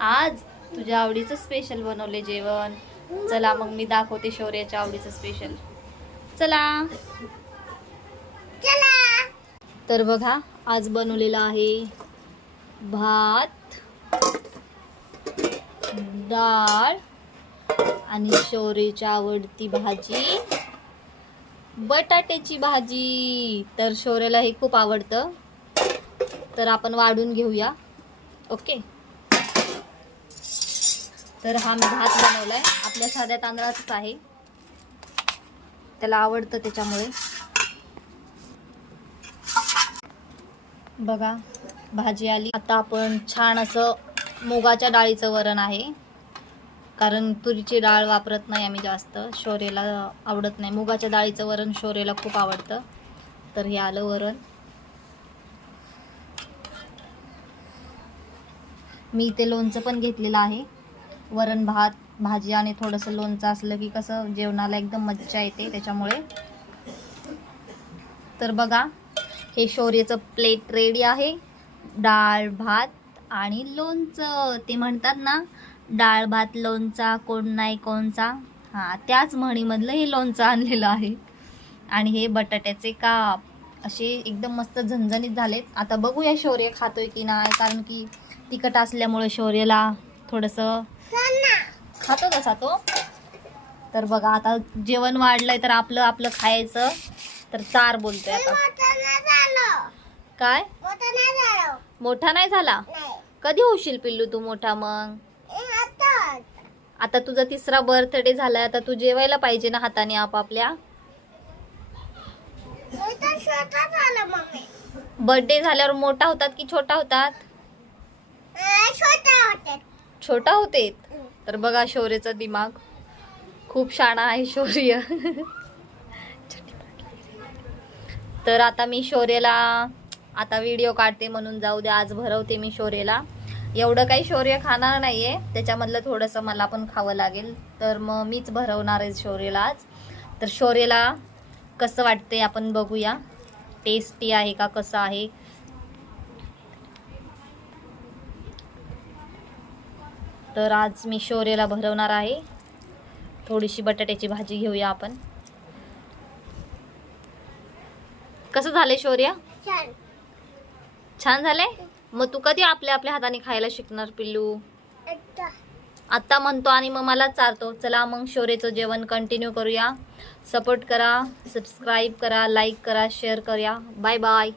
आज तुझ्या आवडीचं स्पेशल बनवले जेवण. चला मग मी दाखवते शौर्याच्या आवडीचं स्पेशल. चला तर बघा, आज बनवलेला आहे भात, डाळ आणि शौर्याची आवडती भाजी बटाट्याची भाजी. तर शौर्याला हे खूप आवडतं, तर आपण वाढून घेऊया. ओके, तर हा मी भात बनवलाय, आपल्या साध्या तांदळाचाच आहे, त्याला आवडतं त्याच्यामुळे. बघा भाजी आली. आता आपण छान असं मुगाच्या डाळीचं वरण आहे, कारण तुरीची डाळ वापरत नाही आम्ही जास्त, शौर्याला आवडत नाही. मुगाच्या डाळीचं वरण शौर्याला खूप आवडतं, तर हे आलं वरण. मी इथे लोणचं पण घेतलेलं आहे. वरण भात भाजी आणि थोडंसं लोणचं असलं की कसं जेवणाला एकदम मज्जा येते, त्याच्यामुळे. तर बघा, हे शौर्याचं प्लेट रेडी आहे. डाळ भात आणि लोणचं. ते म्हणतात ना, डाळ भात लोणचा कोण नाही कोणचा, हां त्याच म्हणीमधलं हे लोणचं आणलेलं आहे. आणि हे बटाट्याचे काप असे एकदम मस्त झणझणीत झालेत. आता बघूया शौर्य खातोय की नाही, कारण की तिखट असल्यामुळे शौर्याला थोडंसं खातो तसा तो. तर बघा, आता जेवण वाढलंय तर आपलं आपलं खायचं. तर चार बोलतोय आता. काय मोठा नाही झाला? कधी होशील पिल्लू तू मोठा? मग आता तुझा 3रा बर्थडे झालाय, आता तू जेवायला पाहिजे ना हाताने आपापल्या. बर्थडे झाल्यावर मोठा होतात की छोटा होतात? छोटा होते. तर बघा शौर्याचा दिमाग खूप शाणा आहे शौर्य. तर आता मी शौर्याला आता व्हिडिओ काढते म्हणून जाऊ दे, आज भरवते मी शौर्याला. एवढं काही शौर्य खाणार नाहीये, त्याच्यामधलं थोडंसं मला पण खावं लागेल, तर मग मीच भरवणार आहे शौर्याला आज. तर शौर्याला कसं वाटतंय आपण बघूया, टेस्टी आहे का कसं आहे. तर आज मी शौर्याला भरवणार आहे. थोडीशी बटाट्याची भाजी घेऊया आपण. कसं झालंय शौर्य? छान झालंय. मग तू कधी आपल्या आपल्या हाताने खायला शिकणार पिल्लू? आता म्हणतो आणि मग मला चारतो. चला मग शौर्याचं जेवण कंटिन्यू करूया. सपोर्ट करा, सबस्क्राईब करा, लाईक करा, शेअर करा. Bye bye.